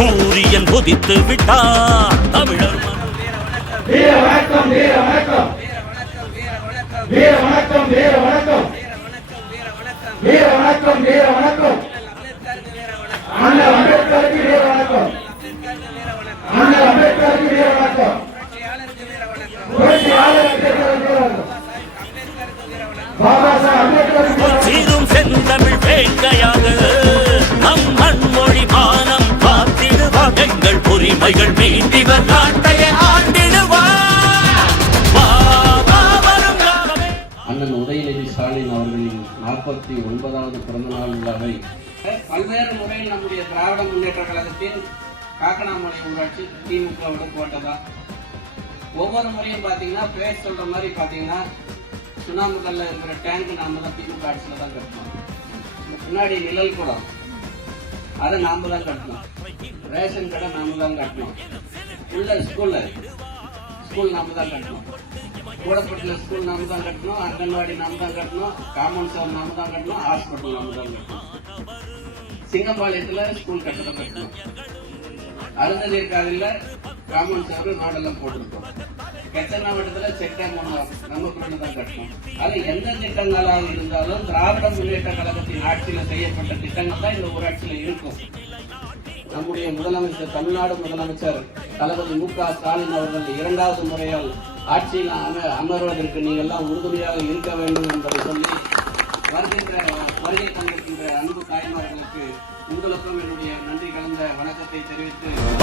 சூரியன் உதித்து விட்டார் தமிழர் வீர வணக்கம் வீர வணக்கம் வீர வணக்கம் வீர வணக்கம் வீர வணக்கம் வீர வணக்கம் அண்ணல் அம்பேத்கருக்கு வீர வணக்கம் அண்ணல் அம்பேத்கருக்கு வீர வணக்கம் புரட்சியாளருக்கு வீர வணக்கம் பாபா சாஹ் அம்பேத்கருக்கு சீரும் செந்தமிழ் உரிமைகள் மீண்டிவர் நாட்டைய ஆண்டிடுவார் அண்ணன் உதயநிதி ஸ்டாலின் அவர்களின் நாற்பத்தி ஒன்பதாவது பிறந்தநாள் விழாவை பல்வேறு முறையில் நம்முடைய திராவிட முன்னேற்ற கழகத்தின் காக்கனாமலை ஊராட்சி திமுகவோட போட்டதா ஒவ்வொரு முறையும் பார்த்தீங்கன்னா பேர் சொல்ற மாதிரி பார்த்தீங்கன்னா சுண்ணாம்புக்கல்ல இருக்கிற டேங்க் நாம தான் திமுக ஆட்சியில் தான் கட்டணும் இந்த பின்னாடி நிழல் குடம் அதை நாம தான் கட்டணும். ரேஷன் கடை நாம தான் கட்டணும். உள்ள ஸ்கூல்ல ஸ்கூல் நாம தான் கட்டணும். கூடப்பட்டில் ஸ்கூல் நாம தான் கட்டணும். அங்கன்வாடி நாம தான் கட்டணும். காமன் சார் நாம தான் கட்டணும். ஹாஸ்பிட்டல் நாம தான் கட்டணும். சிங்கம்பாளையத்தில் ஸ்கூல் கட்டணம். கட்டணும் அருந்தநீர் காலையில் காமன் சார் நாடெல்லாம் போட்டிருக்கோம். எத்தனை மாவட்டத்துல செக் டேம் நம்ம தான் கட்டணும். அது எந்த திட்டங்களாக இருந்தாலும் திராவிட முன்னேற்ற கழகத்தின் ஆட்சியில் செய்யப்பட்ட திட்டங்கள் தான் இந்த ஊராட்சியில் இருக்கும். நம்முடைய முதலமைச்சர் தமிழ்நாடு முதலமைச்சர் தளபதி மு க ஸ்டாலின் அவர்கள் இரண்டாவது முறையால் ஆட்சியில் அம அமர்வதற்கு நீங்கள்லாம் எல்லாம் உறுதுணையாக இருக்க வேண்டும் என்பதை சொல்லி வருகின்ற வருகை தந்திருக்கின்ற அன்பு தாய்மார்களுக்கு உங்களுக்கும் என்னுடைய நன்றி கலந்த வணக்கத்தை தெரிவித்து